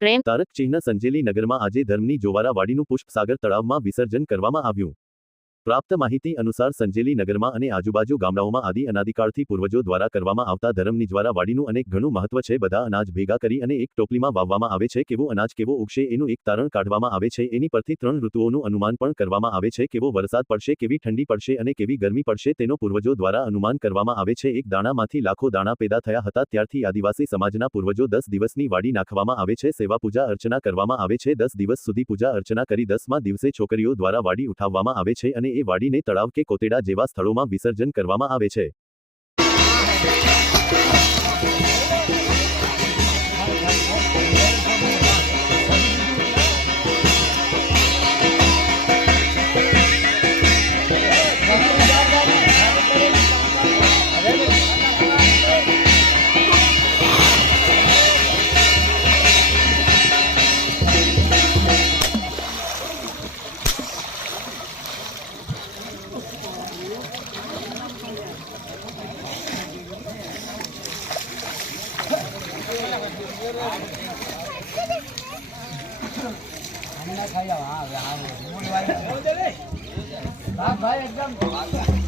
પ્રેમ તારક ચિહ્ન સંજેલી નગરમાં આજે ધર્મની જોવારા વાડીનું પુષ્પસાગર તળાવમાં વિસર્જન કરવામાં આવ્યું। પ્રાપ્ત માહિતી અનુસાર સંજેલી નગરમાં અને આજુબાજુ ગામડાઓમાં આદિ અનાદિકાળથી પૂર્વજો દ્વારા કરવામાં આવતા ધર્મની જ્વારા વાડીનું અનેક ઘણું મહત્વ છે। બધા અનાજ ભેગા કરી અને એક ટોપલીમાં વાવવામાં આવે છે। કેવું અનાજ કેવો ઉગશે એનું એક તારણ કાઢવામાં આવે છે। એની પરથી 3 ઋતુઓનું અનુમાન પણ કરવામાં આવે છે। કેવો વરસાદ પડશે, કેવી ઠંડી પડશે અને કેવી ગરમી પડશે તેનો પૂર્વજો દ્વારા અનુમાન કરવામાં આવે છે। એક દાણામાંથી લાખો દાણા પેદા થયા હતા। ત્યારથી આદિવાસી સમાજના પૂર્વજો 10 દિવસની વાડી નાખવામાં આવે છે। સેવા પૂજા અર્ચના કરવામાં આવે છે। 10 દિવસ સુધી પૂજા અર્ચના કરી 10મા દિવસે છોકરીઓ દ્વારા વાડી ઉઠાવવામાં આવે છે અને એ વાડીને તળાવ કે કોતેડા જેવા સ્થળોમાં વિસર્જન કરવામાં આવે છે। भाई एकदम